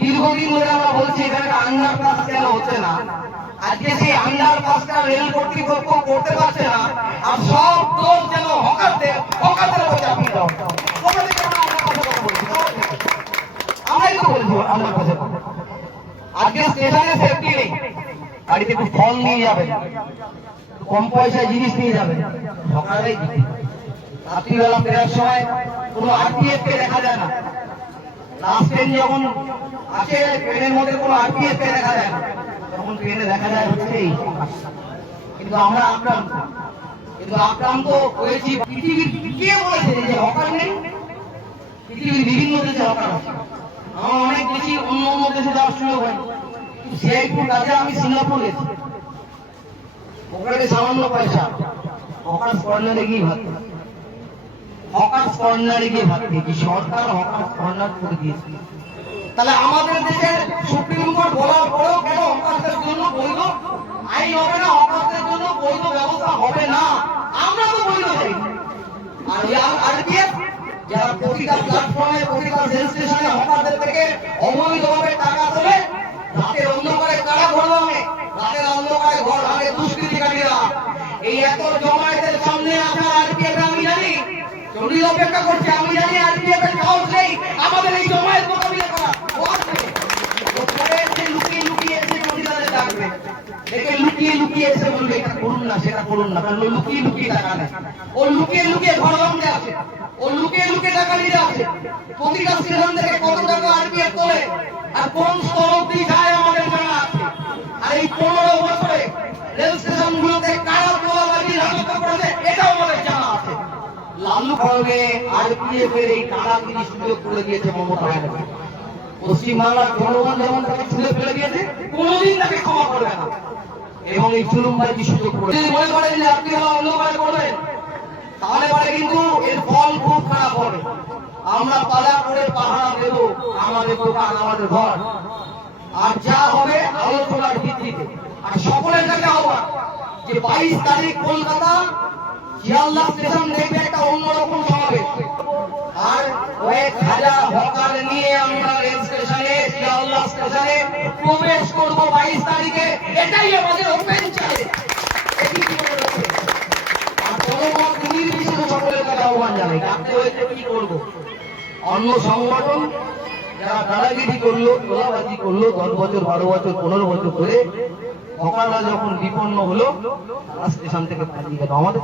দীর্ঘদিন ধরে আমরা বলছি এখানে আন্ডারপাস কেন হচ্ছে না। আজকে সেই আন্ডারপাসটা রেল কর্তৃপক্ষ করতে পারছে না, আর সব দোষ যেন হকারদের উপর চাপিয়ে দেওয়া। আমরাই তো বলবো আন্ডারপাসের কথা। আজকে স্টেশনে সেফটি নেই, গাড়িতে একটু ফল নিয়ে যাবে, কম পয়সায় জিনিস নিয়ে যাবে, সকালেই রাত্রিবেলা ফেরার সময় কোনো আরপিএফ কে দেখা যায় না। লাস্ট ট্রেন যখন আসে ট্রেনের মধ্যে কোনো আরপিএফ কে দেখা যায় না, তখন ট্রেনে দেখা যায় হচ্ছে এই। কিন্তু আমরা আক্রান্ত হয়েছি। পৃথিবীর কে বলেছে যে হকার নেই? পৃথিবীর বিভিন্ন দেশে হকার আছে। আমার অনেক বেশি অন্য অন্য দেশে যাওয়ার সুযোগ হয়। সিআইপুর কাজে আমি সিঙ্গাপুর গেছি, ওখানে সামান্য পয়সা হকার কর্নারে গিয়ে ভাত, হকার কর্নারে গিয়ে ভাত খেয়েছি। সরকার হকার কর্নার করে দিয়েছে। তাহলে আমাদের দেশের সুপ্রিম কোর্ট বলার পরেও কেন হকারদের জন্য বৈধ আইন হবে না, হকারদের জন্য বৈধ ব্যবস্থা হবে না? আমরা তো বৈধ চাই। আর আরপিএফ যারা প্রতিটা প্ল্যাটফর্মে প্রতিটা রেল স্টেশনে হকারদের থেকে অবৈধভাবে টাকা তোলে, রাতের অন্ধকারে কারা ঘর ভাঙে, রাতের অন্ধকারে ঘর ভাঙে দুষ্কৃতিকারীরা। এই এত জমায়েতের সামনে আসার আরপিএফ আমি জানি চল্লিশ অপেক্ষা করছে, আমি জানি আরপিএফ এর সাহস নেই আমাদের এই জমায়েত মোকাবিলা করা। লুকিয়ে লুকিয়ে এসে প্রতিবাদের ডাকবে, দেখে লুকিয়ে লুকিয়ে এসে বলবে এটা করুন না সেটা করুন না, কারণ লুকিয়ে লুকিয়ে টাকা নেয়, ও লুকিয়ে লুকিয়ে ঘর ভাঙতে আসে, ও লুকিয়ে লুকিয়ে টাকা নিতে আসে। প্রতিটা স্টেশন থেকে কত টাকা আরপিএফ তোলে আর কোন স্তর অব্দি যায় আমাদের জানা আছে। আর এই 15 বছরে রেল স্টেশন গুলোতে কারা তোলাবাজি রাজত্ব করেছে এটাও আমাদের জানা আছে। লালু খড়গে আরপিএফ এর এই কারাগিরি সুযোগ করে দিয়েছে মমতা ব্যানার্জি। পশ্চিমবাংলার জনগণ যেমন তাকে ছুঁড়ে ফেলে দিয়েছে, কোনোদিন তাকে ক্ষমা করবে না। এবং এই চুলুমবাজি সুযোগ করে যদি মনে করেন যে আপনি অন্ধকারে করবেন, তাহলে পরে কিন্তু এর ফল খুব খারাপ হবে। আমরা পালা করে পাহারা দেব আমাদের দোকান আমাদের ঘর, আর যা হবে আলোচনার ভিত্তিতে। আর সকলের কাছে আহ্বান যে 22 তারিখ কলকাতা শিয়ালদা স্টেশন দেখবে একটা অন্যরকম সমাবেশ, আর কয়েক হাজার হকার নিয়ে আমরা রেল স্টেশনে শিয়ালদা স্টেশনে প্রবেশ করবো 22 তারিখে। এটাই আমাদের ওপেন চ্যালেঞ্জ। আর জনমত নির্বিশেষে সকলের কাছে আহ্বান জানাই, ডাকতে হয়েছে কি করবো। অন্য সংগঠন যারা দাদাগিরি করলো, তোলাবাজি করলো 10 বছর 12 বছর 15 বছর ধরে, হকাররা যখন বিপন্ন হলো তারা স্টেশন থেকে পালিয়ে গেল। আমাদের